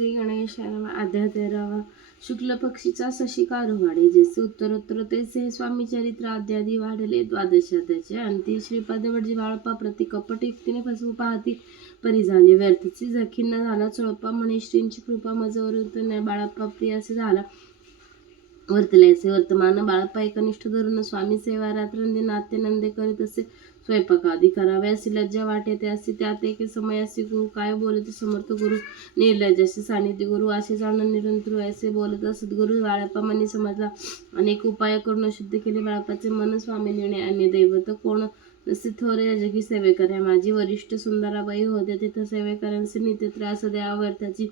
श्री गणेशाय नमः. अध्याय 13. शुक्ल पक्षीचा शशिकार वाढे. जैसे उत्तरोत्तर तैसे स्वामी चरित्र अध्यादी वाढले. 12 अध्यायाचे अंती. श्रीपादवडजी बाळप्पा प्रति कपट युक्तीने फसवू पाहती परी झाले. व्यर्थची जखीन झाला. चोळप्पा म्हणे श्रींची कृपा मजवर बाळप्पा प्रियासे झाला वर्तल्याचे. वर्तमान बाळप्पा एकनिष्ठ धरून स्वामी सेवा रात्रंदी नाट्यनंदे करीत असे. स्वयंपाक आदी करावे अशी लज्जा वाटेते असे. त्यात एक समय असे गुरु काय बोलते समर्थ गुरु निर्लज्जाशी सानिध्य गुरु असे जाणून निरंतर असे बोलत असत. गुरु बाळप्पा मनी समजला. अनेक उपाय करून शुद्ध केले. बाळप्पाचे मन स्वामी लिहिणे. अन्य दैवत कोण नसे थोरे जगी सेवेकऱ्या. माझी वरिष्ठ सुंदराबाई होते. तिथं सेवेकऱ्यांचे नित्य त्रास द्या. व्यर्थाची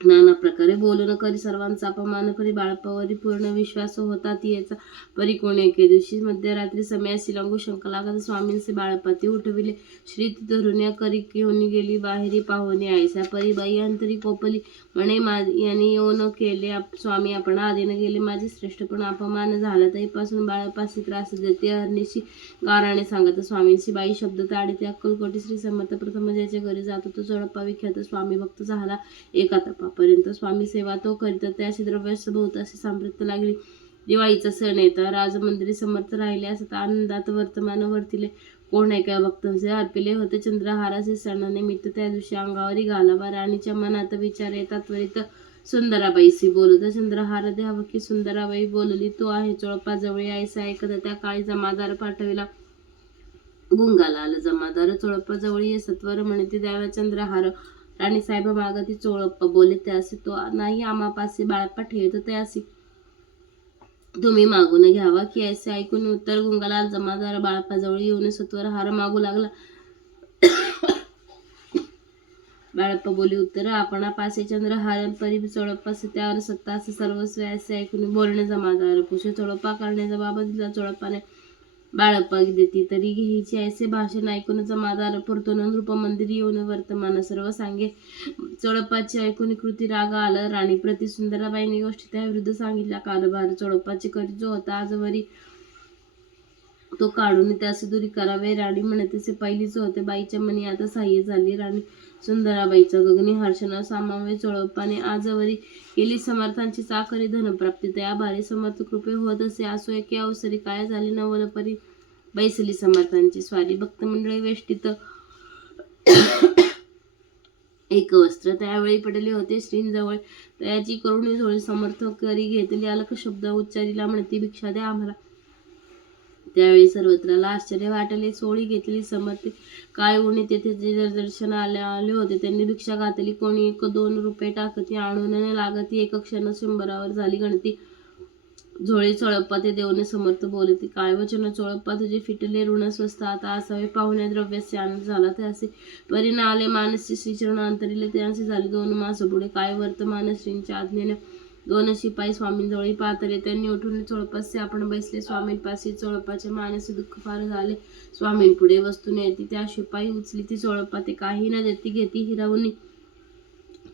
नाना प्रकारे बोलून करी सर्वांचा अपमान करी. बाळप्पावरी पूर्ण विश्वास होता ती याचा परी कोणी. एके दिवशी मध्यरात्री समयासी लंगू शंका लागत स्वामींचे बाळप्पा ते उठविले. श्री धरुण्या करी घेऊन गेली बाहेरी पाहुणे आयसा. परी बाई अंतरी कोपली म्हणे यांनी येऊन केले स्वामी आपण आधीने गेले. माझे श्रेष्ठपण अपमान झाला. तरीपासून बाळप्पाशी त्रास देते. हरणीशी गाराने सांगत स्वामींशी. बाई शब्द ताडीते. अक्कलकोटी श्री समर्थ प्रथम ज्याच्या घरी जातो तो चोळप्पा विख्यात स्वामी भक्त झाला. एका तपापर्यंत स्वामी सेवा तो करीत. त्याशी द्रव्यसभोवताशी सांप्रत लागली. दिवाळीचा सण येता. राजमंदिरी समर्थ राहिले असता आनंदात वर्तमान वर्तिले. कोण एका भक्तांचे अर्पिले होते चंद्रहाराचे सणानिमित्त. त्या दिवशी अंगावरी घालावा. राणीच्या मनात विचार येतात. त्वरित सुंदराबाईशी बोलत चंद्रहार द्यावं की. सुंदराबाई बोलली तो आहे चोळप्पा जवळ यायचा. ऐकत त्या काळी जमादार पाठविला गुंगाला आलं. जमादार चोळप्पा जवळ ये सत्वर म्हणते द्यावा चंद्रहार. राणी साहेब मागती. चोळप्पा बोले त्यासी तो नाही आम्हापासी. बाळप्पा ठेवतो त्यासी तुम्ही मागून घ्यावा की. असे ऐकून उत्तर गुंगाला जमादार बाळप्पाजवळ येऊन सत्वर हार मागू लागला. बाळप्पा बोली उत्तर आपणा पासे चंद्रहार परी चोळप्पासे त्यावर सत्ता असे सर्वस्व. असे ऐकून बोलणे जमादार पुषे. चोळप्पा करण्याचा बाबा दिला. चोळप्पाने बाळप्पा देती तरी घ्यायची. ऐसे भाषण ऐकून जमादार परतून नृपमंदिर येऊन वर्तमान सर्व सांगे. चोळप्पाची ऐकून कृती राग आला. राणी प्रति सुंदराबाईंनी गोष्टी त्याविरुद्ध सांगितल्या. कारभार चोळप्पाची करी जो होता आजवरी तो काढून त्यास दूरी करावे. राणी म्हणतेसे पहिलीच होते. बाईच्या मनी आता सहाय्य झाली. राणी सुंदराबाईचा गगनी हर्षण सामावे. चोळप्पाने आजवरी केली समर्थांची चाकरी धनप्राप्ती. त्या भारी समर्थ कृपे होत असे. असो एके अवसरी काय झाले नवल परी बैसली समर्थांची स्वारी. भक्तमंडळी वेष्टीत एक वस्त्र त्यावेळी पडले होते श्रींजवळ. त्याची करुणी झोळी समर्थ करी घेतली. अलक शब्द उच्चारीला म्हणती भिक्षा द्या आम्हाला. त्यावेळी सर्वत्राला आश्चर्य वाटले. सोळी घेतली समर्थ काय उणी तेथे जे दर्शन आले होते त्यांनी भिक्षा घातली. कोणी 1-2 रुपये टाकती आणून लागती. एक क्षण 100वर झाली गणती. झोळी चोळप्पा ते देऊन समर्थ बोलती काय वचन चोळप्पा तुझे फिटले ऋण स्वस्त आता असावे. पाहुण्या द्रव्याचे आनंद झाला त्याचे परिणा आले. मानसी श्रीचरण अंतरिले त्याचे झाले 2 मास पुढे. काय वर्तमान श्रींच्या आज्ञेने 2 शिपाई स्वामींजवळी पातले. त्यांनी उठून चोळप्पासे आपण बैसले. स्वामींपाशी चोळप्पाचे मानसी दुःख फार झाले. स्वामींपुढे वस्तू नेती. त्या शिपाई उचली ती चोळप्पा ते काही न देती घेती हिरावून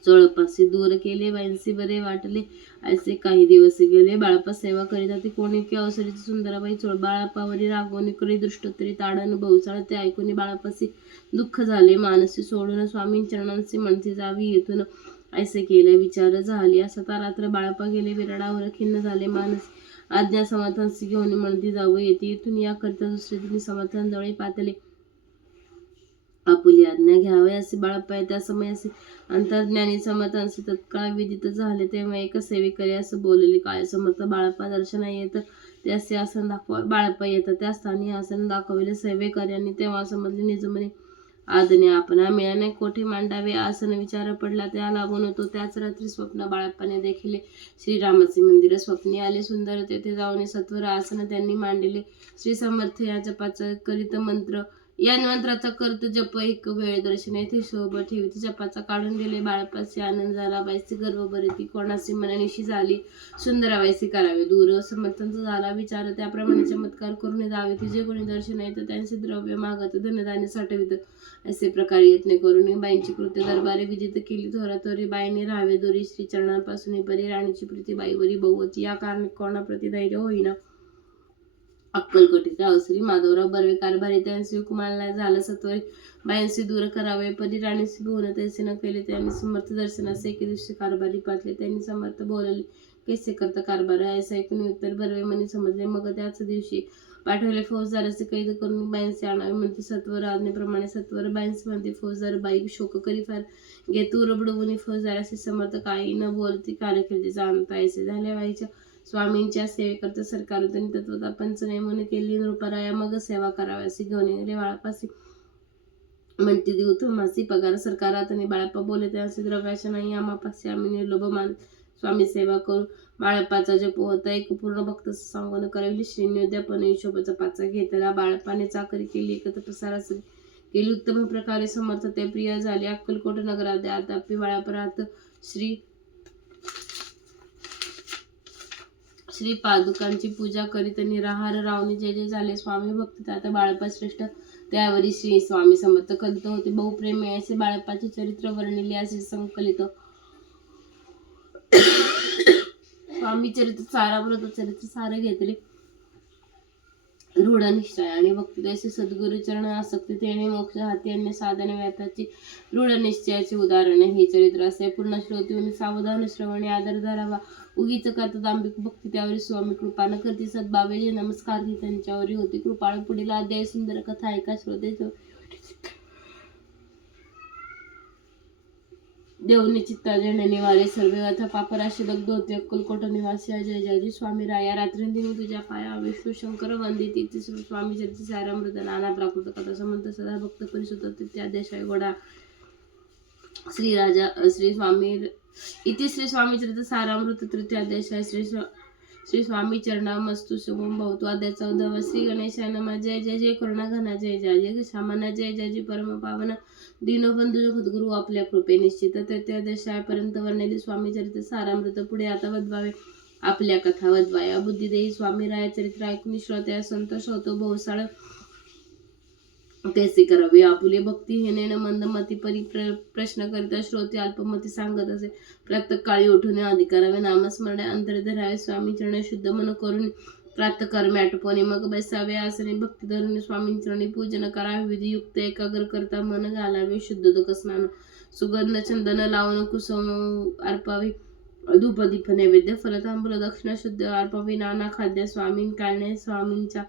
चोळप्पाशी दूर केले. वैंसी बरे वाटले. असे काही दिवस गेले. बाळप्पा सेवा करीत होती. कोणी की अवसरीची सुंदराबाई बाळप्पावरी रागवणी करी दृष्टोत्तरी ताडण बहुचाळ. ते ऐकून बाळप्पाशी दुःख झाले. मानसी सोडून स्वामी चरणांशी म्हणती जावी येथून. ऐसे केले विचार झाली. असता रात्र बाळप्पा गेले. विरडावर खिन्न झाले. मानस आज्ञा समर्थांशी घेऊन म्हणती जावं येते इथून. याकरिता दुसरे दिनी समर्थांजवळ पातले. आपुली आज्ञा घ्यावे असे बाळप्पा त्या समयासी अंतर्ज्ञानी समर्थांशी तत्काळ विदित झाले. तेव्हा एक सेविकरी असं बोलले काय समर्थ बाळप्पा दर्शना येत त्याचे आसन दाखवा. बाळप्पा येतात त्या स्थानी आसन दाखविले. सेवेकऱ्यांनी तेव्हा समजले निजमने आज्ञा आपणा मिळाने कोठे मांडावे. आसन विचार पडला त्या लागून होतो. त्याच रात्री स्वप्न बाळप्पाने देखिले. श्रीरामाचे मंदिर स्वप्नी आले सुंदर. तेथे जाऊन सत्वर आसन त्यांनी मांडले. श्री समर्थ या जपाचा करीत मंत्र. या मंत्राचा करत जप एक वेळ दर्शन येथे शोभ ठेवती. जपाचा काढून दिले. बाळप्पाचे आनंद झाला. बाईचे गर्भ भरती. कोणाशी मननिशी झाली. सुंदराबाईचे करावे दूर. समर्थांचा झाला विचार. त्याप्रमाणे चमत्कार करून जावे. तिचे कोणी दर्शन येतं त्यांचे द्रव्य मागत धनधान्य साठवित. असे प्रकारे यत्न करून बाईंची कृत्य दरबारी विदित केली. थोराथोरी बाईने राहावे दोरी. श्री चरणांपासून परी राणीची प्रीती बाईवरी बहुवती. या कारणे कोणाप्रती धैर्य होईना. अक्कलकोटीच्या अवसरी माधवराव बर्वे कारभारी त्यांचे हुकुमाला झाला. सत्वरी बायांसी दूर करावे परी राणीसी भुवन तैसे न केले त्यांनी समर्थ दर्शनाचे एके दिवशी कारभारी पातले त्यांनी समर्थ बोलले कैसे करता कारभार ऐसा ऐकून उत्तर बर्वे म्हणे समजले मग त्याच दिवशी पाठवले फौजदाराचे कैद करून बाईंचे आणावे म्हणते सत्वर आज्ञेप्रमाणे सत्वर बाईंचे म्हणते फौजदार बाई शोक करी फार घेतू रबडवून फौजदाराचे समर्थ काही न बोलती कार्यकिर्दी जाणता ऐसे झाल्या बाईच्या स्वामींच्या सेवेकरता सरकार त्यांनी तत्वता पंचनेमून केली नृपराया मग सेवा कराव्यासी घेऊन गेले बाळापासी म्हणते देऊ थोमासी पगार सरकारात आणि बाळाप्पा बोले त्याचे द्रव्याच्या नाही आम्हापाशी आम्ही निर्लोभ मान स्वामी सेवा करू बाळप्पाचा जप होता एक पूर्ण भक्त सांगून करावी श्रीन्योद्यापन हिशोबाचा पाचा घेतला बाळप्पाने चाकरी केली एकत्र प्रसारास केली उत्तम प्रकारे समर्थ ते प्रिय झाले अक्कलकोट नगरात आतापी बाळापरात श्री पादुकांची पूजा करीत निराहार रावणी जय जय झाले स्वामी भक्त आता बाळप्पा श्रेष्ठ त्यावरी श्री स्वामी समर्थ करीत होते बहुप्रेम असे बाळप्पाचे चरित्र वर्णिले असे संकलित स्वामी चरित्र सारामृत चरित्र सार घेतले रूढ निश्चय आणि भक्ती तैसे सद्गुरु चरण आसक्ती तेने मोक्ष हाती अन्य साधन व्याताची रूढ निश्चयाचे उदाहरण हे चरित्र असे पूर्ण श्रोती सावधान श्रवणे आदर धरावा उगीच करता दांभिक भक्ती त्यावरी स्वामी कृपा न करती सद्भावे जे नमस्कार ती त्यांच्यावरी होती कृपाळू पुढील अध्याय सुंदर कथा ऐका श्रोते देवनी चित्ता जण निवारे सर्वे अथा पापराशी दग्ध होते अक्कलकोट निवासी अजय जयजी स्वामी राया रात्रिंदिनी तुझ्या पाया विष्णू शंकर वंदिती तिसरं स्वामी चरित्र सारामृत नाना प्राकृत कथा समंत सदा भक्त परिशुद्ध त्यादेशाय गोडा श्री राजा श्री स्वामी इति श्री स्वामी चरित्र सारामृत तृतीयादेशाय श्री स्वामी चरणामस्तु शुभम भवतु अध्याय 14 श्री गणेशाय नमः जय जय जय करुणा घना जय जय जय सामान्य जय जय जय परम पावन दीनबंधू जगद्गुरु आपल्या कृपे निश्चित तृतीयादेशापर्यंत वर्णिले स्वामी चरित्र सारामृत पुढे आता वदवावे आपल्या कथा वदवाया बुद्धिदेही स्वामी राय चरित्र ऐकून श्रोत्या संतोष होतो बहुसाळ कैसे करावे आपुले भक्ती हेने मंदमती परी प्रश्न करिता श्रोते अल्पमती सांगत असे प्रत्येक काळी उठून अधिकारावे नामस्मरणे अंतर धरावे स्वामी चरणे शुद्ध मन करून प्रातःकर्मे आटोपणे मग बसावे आसने भक्ती धरून स्वामी चरणी पूजन करावे विधियुक्त एकाग्र करता मन घालावे शुद्ध दुःख स्नान सुगंध चंदन लावून कुसुम अर्पावे धूप दीप नैवेद्य फलतांबूल दक्षिणा शुद्ध अर्पावी नाना खाद्य स्वामीं काढणे स्वामींच्या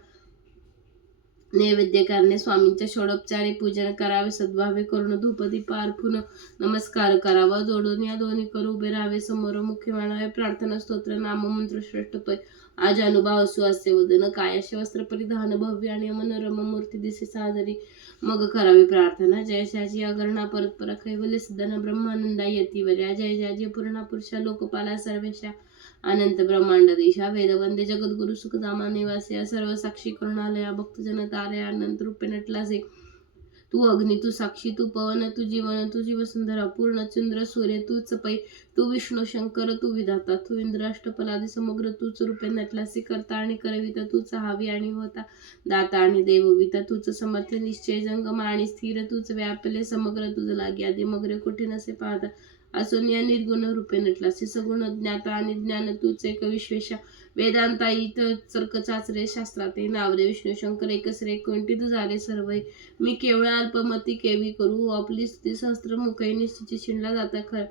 नैवेद्य करणे स्वामींच्या षोडोपचारे पूजन करावे सद्भावे करून धूपदीप अर्पून नमस्कार करावा जोडून या दोन्ही करू उभे राहावे समोर मुख्य मानावे प्रार्थना स्तोत्र नाममंत्र श्रेष्ठ पै आज अनुभव सुहास्य वदन कायाशी वस्त्र परिधान भव्य आणि मनोरम मूर्ती दिसे सादरी मग करावी प्रार्थना जय शाजी अगरणा परतपर कैवल्य सिद्धन ब्रह्मानंदा यतीवर्या जय जय पूर्णा पुरुषा लोकपाला सर्वेशा अनंत ब्रह्मांड देशा वेदवंदे जगद्गुरु सुखधामा निवासी सर्व साक्षी करुणालया भक्तजन तारे अनंत रूपे नटलासे तू अग्नी तू साक्षी तू पवन तू जीवन तुझी वसुंधरा पूर्ण चंद्र सूर्य तूच पै तू विष्णू शंकर तू विधाता तू इंद्र अष्टपलादी समग्र तूच रूपे नटलासी करता आणि करविता तूच हवी आणि होता दाता आणि देवविता तूच समर्थ निश्चय जंगम आणि स्थिर तूच व्यापले समग्र तुझ लागे आधी मग्र कुठे नसे पाहता असून या निर्गुण रूपे नटलासी सगुण ज्ञाता आणि ज्ञान तूच एक विश्वेशा वेदांता इथं चर्क चाचरे शास्त्राते नावरे विष्णू शंकर एकच रे कोणती तू झाले सर्व मी केवळ अल्पमती केवी करू आपली स्तुती सहस्त्र मुखई निश्चिती शिणला जाता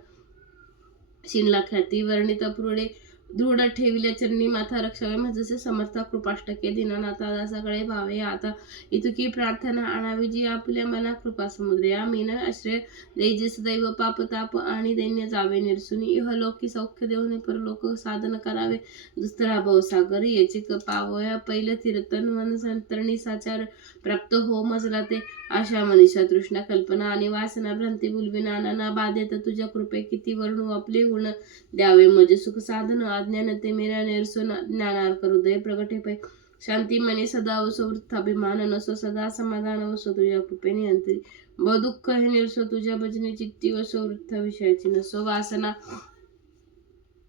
शिणला ख्याती वर्णित पुढे दृढ ठेविल्या चरणी माथा रक्षावे माझे समर्थ कृपाष्टके दीनानाथा सगळे भावे आता इतुकी प्रार्थना आणावी जी आपल्या मना कृपा समुद्रे आम्ही आश्रय दैजे सदैव पाप ताप आणि दैन्य जावे निरसुनी इहलोकी सौख्य देऊन परलोक साधन करावे दुस्तरा भवसागर याची पावया पहिलं तीर्थन मन संतरणी साचार प्राप्त हो मजला ते आशा मनीषा तृष्णा कल्पना आणि वासना भ्रांती बुलवी नाना बाधेत तुझ्या कृपे किती वर्णू आपले गुण द्यावे म्हणजे सुख साधन अज्ञान ते मेरा निरसन ज्ञानार्क हृदय प्रगटे पै शांती मने सदा वसो वृत्थाभिमान नसो सदा समाधान वसो तुझ्या कृपेने अंतरी ब दुःख हे निरसो तुझ्या भजने चित्ती वसो वृत्थ विषयाची नसो वासना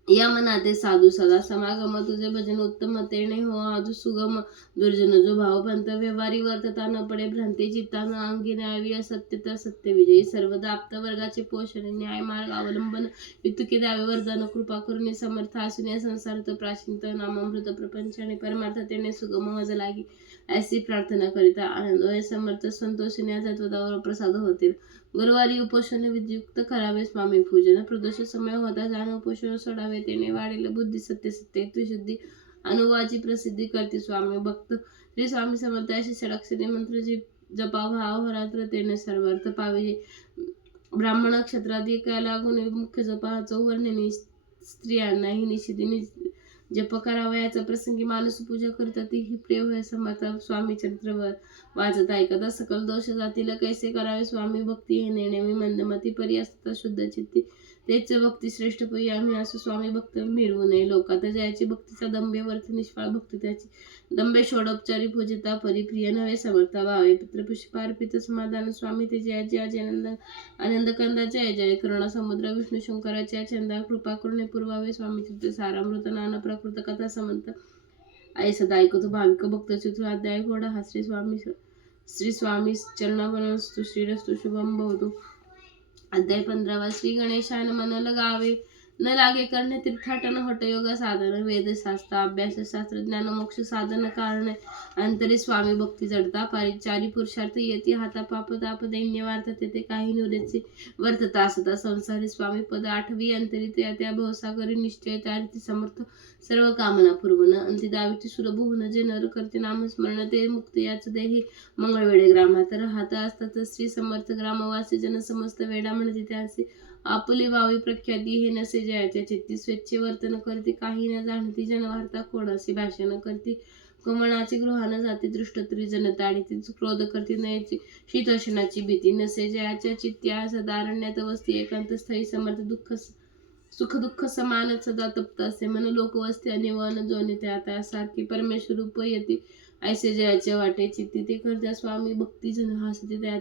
या मनाते साधू सदा समागम तुझे भजन उत्तम तेने हो आजू सुगम दुर्जन जो भाव पंत व्यवहारी वर्तता न पडे भ्रांती चित्ता न अंगी न्यावी असत्य तर सत्य विजयी सर्वदा आप्त वर्गाचे पोषण न्याय मार्ग अवलंबन युतुके द्यावे वरदान कृपा करुणी समर्थ असून या संसार प्राचीन नामामृत प्रपंच आणि परमार्थ तेने सुगम मज लागी ऐसी प्रार्थना करिता आनंद होय समर्थ संतोषिने तत्वतावर प्रसाद होतील. गुरुवारी उपोषण विधियुक्त करावे स्वामी पूजन. प्रदोष समय होता जाण उपोषण सोडावे तेने वाढेल बुद्धी सत्य सत्य त्रिशुद्धी अनुभवाची प्रसिद्धी करते स्वामी भक्त. श्री स्वामी समर्थ अशी षडाक्षरी मंत्र जपा भाव रात्र तेने सर्वार्थ पाविजे. ब्राह्मण क्षत्राधिका लागून मुख्य जपा चौवर्णिनी स्त्रियांनाही निषेधीने जप करावयाचा प्रसंगी मानस पूजा करतात ही प्रिय होय समर्थ. स्वामी चरित्र वाचत ऐकता सकल दोष जातील कैसे करावे स्वामी भक्ती हे नेहमी मंदमती परी असतात शुद्ध चित्ती तेच भक्ती श्रेष्ठ पै आम्ही असो स्वामी भक्त मिरवू नये लोकात जयाची भक्तीचा दंबे वर्थ निष्फळ भक्ती त्याची दंबे षोडोपचारी पूजिता परिप्रिय नव्हे समर्था भावे पुष्पार्पित समाधान स्वामी ते जय जय आनंद आनंद कंदा जय जय करुणा समुद्र विष्णू शंकराच्या चंदा कृपा करुणे पुरवावे स्वामी चित्त सारामृत नाना प्रकृत कथा समंत आई सदा ऐकतो भाविक भक्त चतुर अध्याय घोडा हा श्री स्वामी चरणावनस्तु श्रीरस्तु शुभम भवतु. अध्याय 15 श्री गणेशान मन लगावे न लागे करणे तीर्थाटन हठयोग साधन वेदशास्त्र अभ्यास शास्त्र ज्ञान मोक्ष साधन कारण अंतरी स्वामी भक्ती जडता पारिचारी पुरुषार्थ येते हाता पाप ताप दैन्य वार्थ तेथे काही नुरेचे वर्थता असता संसारी स्वामी पद 8वी अंतरी त्या भवसागरी निश्चय त्यार्थी समर्थ सर्व कामना पूर्वन अंती दाविती सुलभ होऊन जे नर करते नामस्मरण ते मुक्त याच देही मंगळवेढे ग्रामात राहत असतात श्री समर्थ ग्रामवासी जन समस्त वेडा म्हणजे त्याचे आपुली वावी प्रख्याती हे नसे जयाच्या चित्ती स्वच्छ वर्तन करते काही न जाणती जनवार्ता कोणाशी भाषण करते कमळाची गृहान जाते दृष्टत्री जनताडी ती क्रोध करते नयची शीतोष्णाची भीती नसे जयाच्या चित्त्या सदारण्यात वस्ती एकांत स्थळी समर्थ दुःख सुख दुःख समान सदा तप्त असे मन लोकवस्ती अनिवन जोनी त्या सारखी परमेश्वर रूप येते ऐसे जयाच्या वाटे चित्ती ते करत्या स्वामी भक्ती जन हसते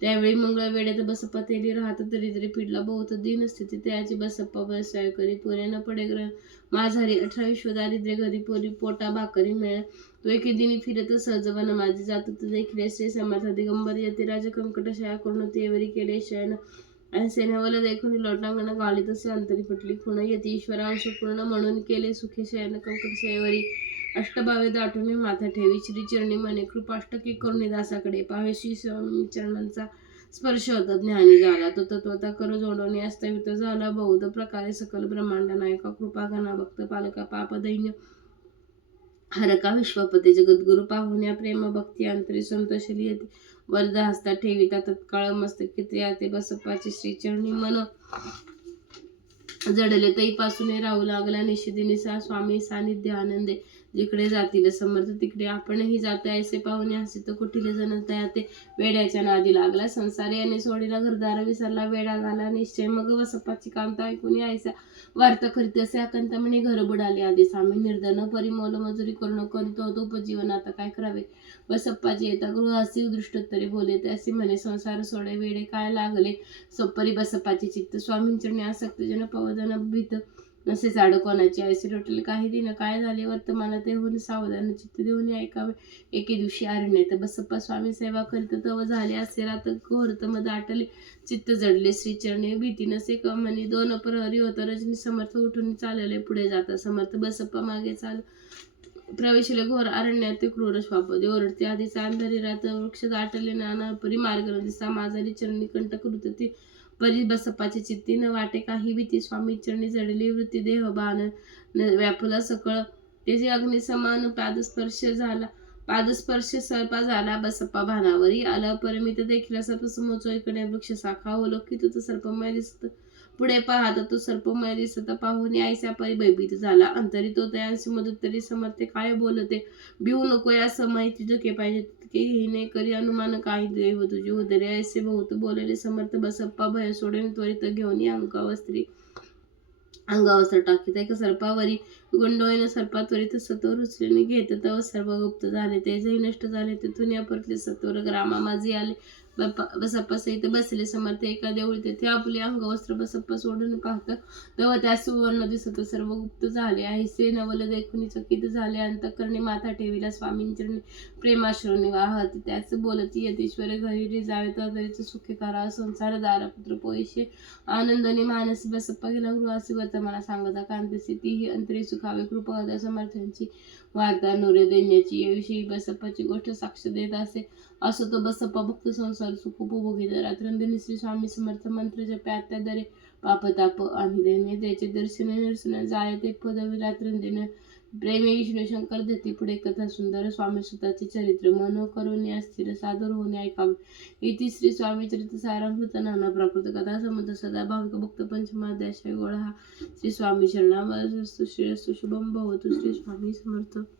त्यावेळी मंगळवेढ्यात बसप्पा तेली राहत तरी पिडला बहुत दिन स्थिती त्याची बसप्पा व्यवसाय करी पुरे न पडे ग्रह माझारी 18 विश्व दारिद्र्य घरी पोरी पोटा भाकरी मिळे तो एके दिनी फिरत सहजवन माझे जात देखील श्री समर्थ दिगंबर येते राज कंकटशया करून तेवरी केले शयन आणि सेनावला देखून लोटांगण गाळी तसे अंतरी पटली खुण येते ईश्वरांश पूर्ण म्हणून केले सुखे शयन कंकटशयवरी अष्टभावे दाटून माथा ठेवी श्री चरणी मने कृपाष्टकी करुणी दासाकडे पावे श्री स्वामी चरणांचा स्पर्श होता ज्ञानी झाला तो तत्वता कर जोडवणे अस्तवित झाला बौद्ध प्रकारे सकल ब्रह्मांड नायका कृपा घना भक्त पालका पाप दैन्य हरका विश्वपती जगद्गुरु पाहुण्या प्रेम भक्ती अंतरी संतोषली येते वरद हस्ता ठेविता तत्काळ मस्तकी ते बसप्पाची श्री चरणी मन जडले तईपासून राहू लागला निषेधीनिसा स्वामी सानिध्य आनंदे जिकडे जातील समर्थ तिकडे आपणही जातो ऐसे पाहुणे हसित कुठीले जण ते वेड्याच्या नादी लागला संसारी आणि सोडीला घरदार विसरला वेडा झाला निश्चय मग बसप्पाची कांता ऐकून यायचा वार्ता करीत असे अकंत म्हणे घर बुडाले आधी स्वामी निर्धन परिमोल मजुरी करून करीत होतो उपजीवन आता काय करावे बसप्पाची येता गृहासी दृष्टोत्तरे बोले असे म्हणे संसार सोडे वेडे काय लागले सोपरी बसप्पाची चित्त स्वामींचरणी आसक्त जन पवजन भीत नसे झाड कोणाची ऐसे रोटले काही दिन काय झाले वर्तमानात होऊन सावधान चित्त देऊन ऐकावे एके दिवशी अरण्यात बसप्पा स्वामी सेवा करीत तव झाले असे रात घोरतम दाटले चित्त जडले श्रीचरणी भीती नसे कमनी 2 प्रहरी होत रजनी समर्थ उठून चालले पुढे जाता समर्थ बसप्पा मागे चाल प्रवेशले घोर अरण्यात ते क्रूर श्वापदे ओरडते आधीचा अंधारी रात वृक्ष दाटले नाना परी मार्ग दिसा माझारी चरणी कंठ कृतती परी बसप्पाची चित्ती न वाटे काही भीती स्वामी चरणी जडली वृत्ती देह बाण व्यापुला सकळ त्याचे अग्नी समान पादस्पर्श सर्पा झाला बसप्पा भानावरी आला परमित देखील सर्प समोचोईकडे वृक्ष शाखा ओळखीत तो सर्पमय दिसत पुढे पाहत तो सर्पमय दिसत पाहून ऐसा परी भयभीत झाला अंतरी तो तयांशी मदुत्तरी समर्थे काय बोलते भिवू नको या माहिती जके पाहिजे तितके हिने करी अनुमान काही देव तुझे उदरे ऐसे बहुत बोलले समर्थ बसप्पा भय सोडून त्वरित घेऊन अंगावस्त्र टाकीत एक सर्पावरी गुंडोईन सर्पा त्वरित सत्वर उचलून घेत तव सर्व गुप्त झाले तेजही नष्ट झाले तेथून या परतले सत्वर ग्रामा माझे आले बसप्पा सहित बसले समर्थ एका देवळी तेथे आपले अंगवस्त्र बसप्पा सोडून पाहत तेव्हा त्या सुवर्ण दिसत सर्व गुप्त झाले ऐसे नवल देखून चकित झाले अंतःकरणी माथा ठेविला स्वामींचरणी प्रेमाश्रूने वाहत त्याच बोलती यतीश्वर घरी जावे तरीच सुखे करा संसार दारापुत्र पोयशे आनंदनी मानसी बसप्पा गेला गृहासी वर्तमाना सांगता कांतसी तीही अंतरी सुखावे कृपा समर्थांची वार्ता नवरे दैन्याची याविषयी बसप्पाची गोष्ट साक्ष देत असे. असो तो बसप्पा भक्त संसार सुख उपभोगित रात्रंदिनी श्री स्वामी समर्थ मंत्र जपे आत्याद्वारे पापताप आणि दैन्य त्याचे दर्शन निरसन जाय ते पदवी रात्रंदिन प्रेमे विष्णू शंकर धती पुढे कथा सुंदर स्वामी सुताचे चरित्र मनो करुणे अस्थिर सादर होणे ऐकावे. इति श्री स्वामी चरित्र सारामृत नाना प्राकृत कथा संबंध सदा भाविक भक्त पंचमाध्याय गोळा. श्री स्वामी शरणामस्तु श्री शुभम भवतु. श्री स्वामी समर्थ.